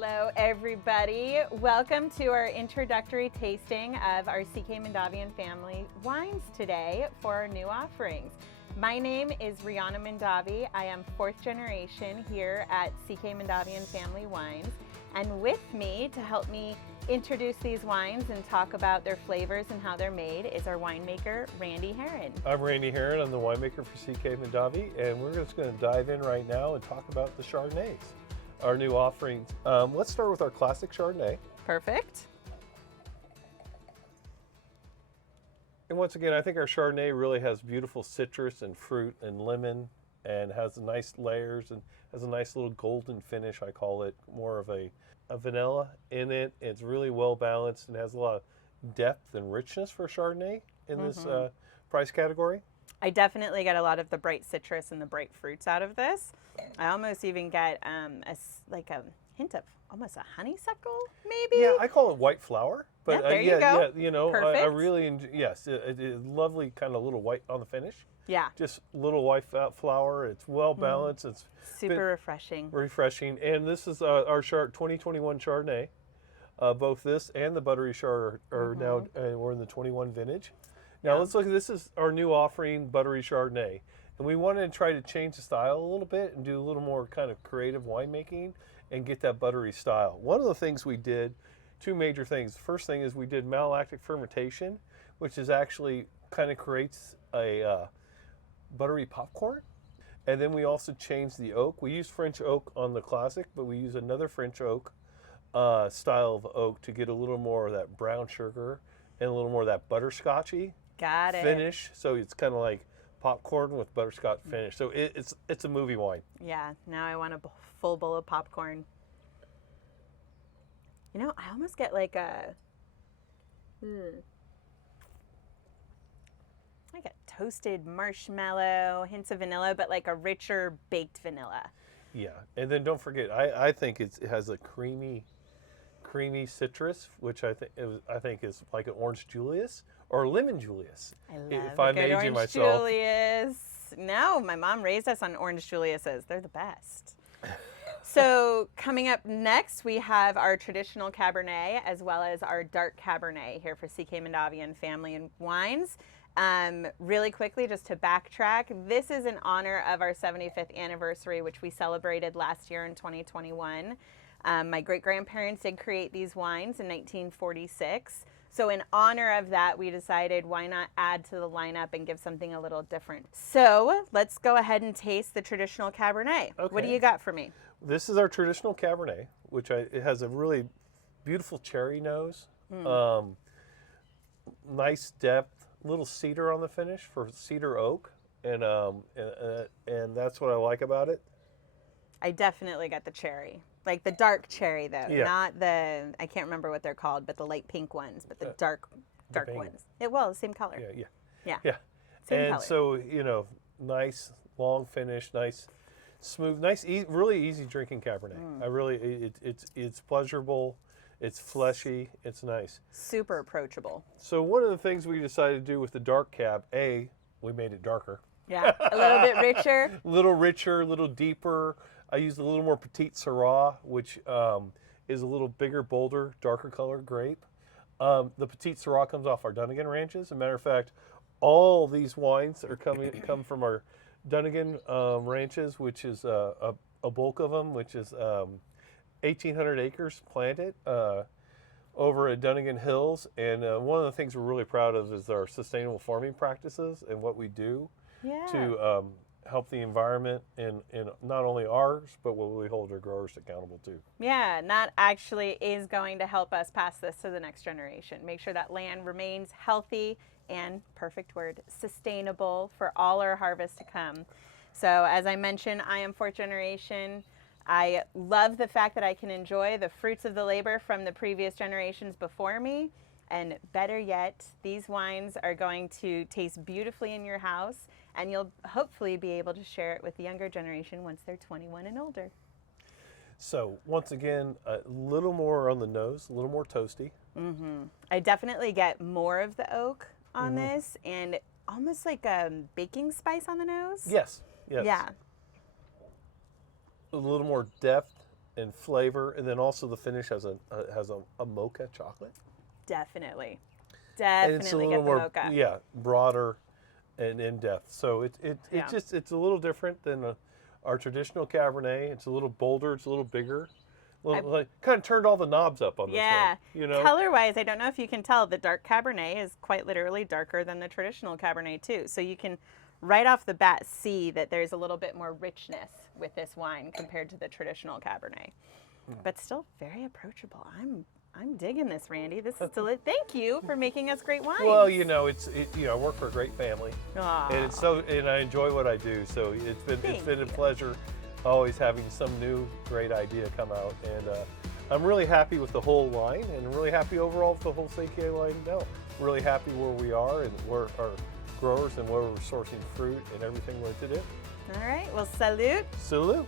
Hello, everybody. Welcome to our introductory tasting of our CK Mondavi and Family wines today for our new offerings. My name is Rihanna Mondavi. I am fourth generation here at CK Mondavi and Family Wines. And with me to help me introduce these wines and talk about their flavors and how they're made is our winemaker, Randy Herron. I'm Randy Herron. I'm the winemaker for CK Mondavi, and we're just going to dive in right now and talk about the Chardonnays, our new offerings. Let's start with our classic Chardonnay. Perfect. And once again, I think our Chardonnay really has beautiful citrus and fruit and lemon, and has nice layers and has a nice little golden finish. I call it more of a vanilla in it. It's really well balanced and has a lot of depth and richness for Chardonnay in this price category. I definitely get a lot of the bright citrus and the bright fruits out of this. I almost even get a hint of almost a honeysuckle, maybe? Yeah, I call it white flower. But there you go. Yeah, you know, Perfect. I really enjoy, yes, it's lovely kind of little white on the finish. Yeah. Just little white flower. It's well balanced. It's super refreshing. Refreshing. And this is our 2021 Chardonnay. Both this and the Buttery Chardonnay are now, we're in the 21 vintage. Now let's look at, this is our new offering, Buttery Chardonnay. And we wanted to try to change the style a little bit and do a little more kind of creative winemaking and get that buttery style. One of the things we did, two major things. The first thing is we did malolactic fermentation, which is actually kind of creates a buttery popcorn. And then we also changed the oak. We used French oak on the classic, but we use another French oak style of oak to get a little more of that brown sugar and a little more of that butterscotchy finish. So it's kind of like popcorn with butterscotch finish. So it's a movie wine. Yeah, now I want a full bowl of popcorn. You know, I almost get like a toasted marshmallow, hints of vanilla, but like a richer baked vanilla. Yeah, and then don't forget, I think it has a creamy citrus, which I think is like an orange Julius or lemon Julius. I love if I'm aging orange myself. Julius. No, my mom raised us on orange Juliuses. They're the best. So coming up next, we have our traditional Cabernet as well as our dark Cabernet here for CK Mondavi and Family and Wines. Really quickly, just to backtrack, this is in honor of our 75th anniversary, which we celebrated last year in 2021. My great-grandparents did create these wines in 1946. So in honor of that, we decided why not add to the lineup and give something a little different. So let's go ahead and taste the traditional Cabernet. Okay. What do you got for me? This is our traditional Cabernet, which it has a really beautiful cherry nose, nice depth, little cedar on the finish for cedar oak, and that's what I like about it. I definitely got the cherry. Like the dark cherry, though, Yeah. not the, I can't remember what they're called, but the light pink ones, but the dark ones. The same color. Yeah. Same And color. so, you know, nice, long finish, nice, smooth, nice, really easy drinking Cabernet. It's pleasurable, it's fleshy, it's nice. Super approachable. So one of the things we decided to do with the dark cab, we made it darker. Yeah, a little bit richer. A little richer, a little deeper. I used a little more Petite Syrah, which is a little bigger, bolder, darker colored grape. The Petite Syrah comes off our Dunnigan ranches. As a matter of fact, all these wines are come from our Dunnigan ranches, which is a bulk of them, which is 1,800 acres planted over at Dunnigan Hills. And one of the things we're really proud of is our sustainable farming practices and what we do to help the environment in not only ours, but what we hold our growers accountable to. Yeah, and that actually is going to help us pass this to the next generation. Make sure that land remains healthy and, perfect word, sustainable for all our harvest to come. So as I mentioned, I am fourth generation. I love the fact that I can enjoy the fruits of the labor from the previous generations before me. And better yet, these wines are going to taste beautifully in your house, and you'll hopefully be able to share it with the younger generation once they're 21 and older. So once again, a little more on the nose, a little more toasty. I definitely get more of the oak on this, and almost like a baking spice on the nose. Yes. Yeah. A little more depth and flavor, and then also the finish has a mocha chocolate. Definitely. And it's a Definitely little get the more, mocha. yeah, broader and in depth. So it's a little different than our traditional Cabernet. It's a little bolder. It's a little bigger. Like kind of turned all the knobs up on this Yeah. one. You know, Color-wise, I don't know if you can tell, the dark Cabernet is quite literally darker than the traditional Cabernet too. So you can right off the bat see that there's a little bit more richness with this wine compared to the traditional Cabernet. But still very approachable. I'm digging this, Randy. This is delicious. Thank you for making us great wines. well, you know, I work for a great family, Aw. and I enjoy what I do. So it's been a pleasure, always having some new great idea come out, and I'm really happy with the whole line, and I'm really happy overall with the whole CK line. Now, really happy where we are and where our growers and where we're sourcing fruit and everything like to do. All right. Well, salute. Salute.